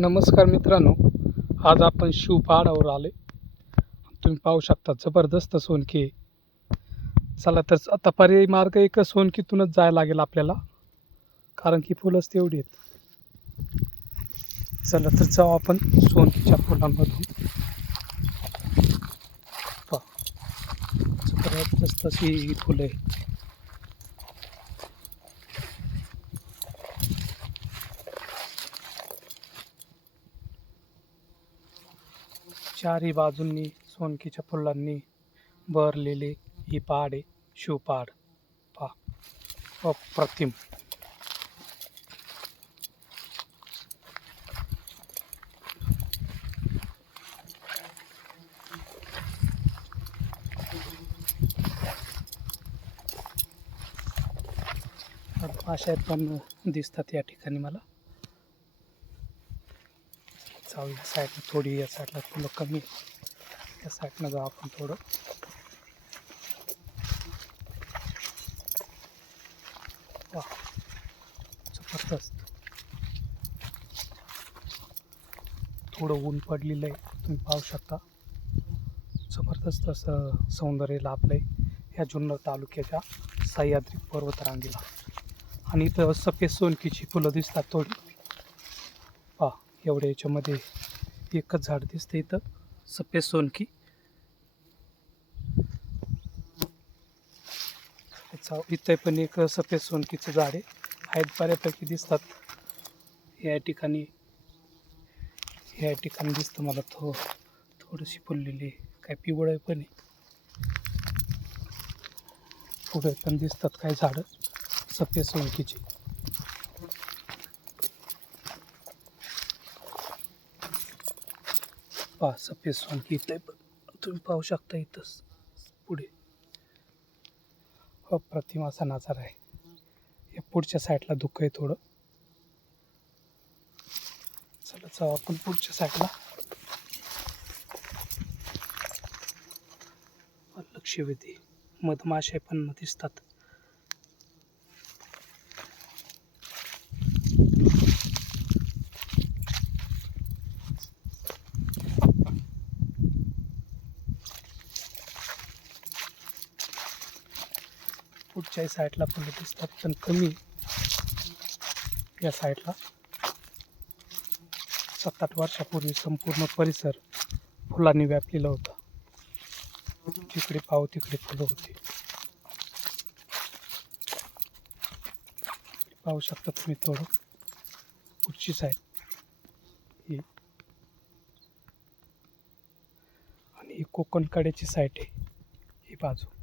नमस्कार मित्रांनो आज आपण शिव पहाडावर आले तुम्ही पाहू शकता जबरदस्त सोनकी चला तर आता पर्यायी मार्ग एक सोनकीतूनच जायला लागेल आपल्याला. कारण की फुलंच तेवढी आहेत. चला तर जाऊ आपण सोनकीच्या फुलांमधून. जबरदस्त अशी ही फुलं आहे चारही बाजूंनी सोनकीच्या फुलांनी भरलेले ही पहाड आहे शिवपहाड अप्रतिम. अशा पण दिसतात या ठिकाणी मला. जाऊ या साईडला थोडी या साईडला फुलं कमी या साईडनं जाऊ आपण थोडं. वा जबरदस्त. थोडं ऊन पडलेलं आहे. तुम्ही पाहू शकता. जबरदस्त असं सौंदर्य लाभलं आहे या जुन्नर तालुक्याच्या सह्याद्री पर्वतरांगेला. आणि इथं सफेद सोनकीची फुलं दिसतात थोडी. पहा. एवढ्या याच्यामध्ये एकच झाड दिसतं इथं. सफेद सोनकी. याचा इथं पण एक सफेद सोनकीचं झाड आहे. आहेत बऱ्यापैकी दिसतात. या ठिकाणी या ठिकाणी दिसतं मला थो थोडीशी फुललेली. काय पिवळं पण आहे. पुढे पण दिसतात काही झाडं. सफेद सोनकीची. पहा सफेद सोनकी इथं आहे पण तुम्ही पाहू शकता इथंच. पुढे. हो, अप्रतिम असा नजारा आहे. या पुढच्या साईडला दुःख आहे थोडं. चला जाऊ आपण पुढच्या साईडला. लक्षवेधी मधमाशा पण दिसतात. पुढच्या साईडला फुलं दिसतात पण कमी या साईडला. सात आठ वर्षापूर्वी संपूर्ण परिसर फुलांनी व्यापलेला होता. तिकडे पाव तिकडे फुलं होती. पाहू शकता तुम्ही थोडं पुढची साईड. ही. आणि ही कोकण कड्याची साईड आहे. ही बाजू.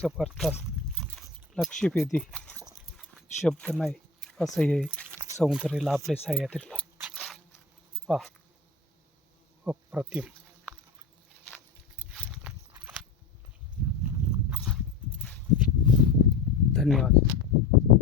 ज़बरदस्त लक्षवेधी शब्द नाही असं हे सौंदर्य लाभले सह्याद्रीला पहा अप्रतिम. धन्यवाद.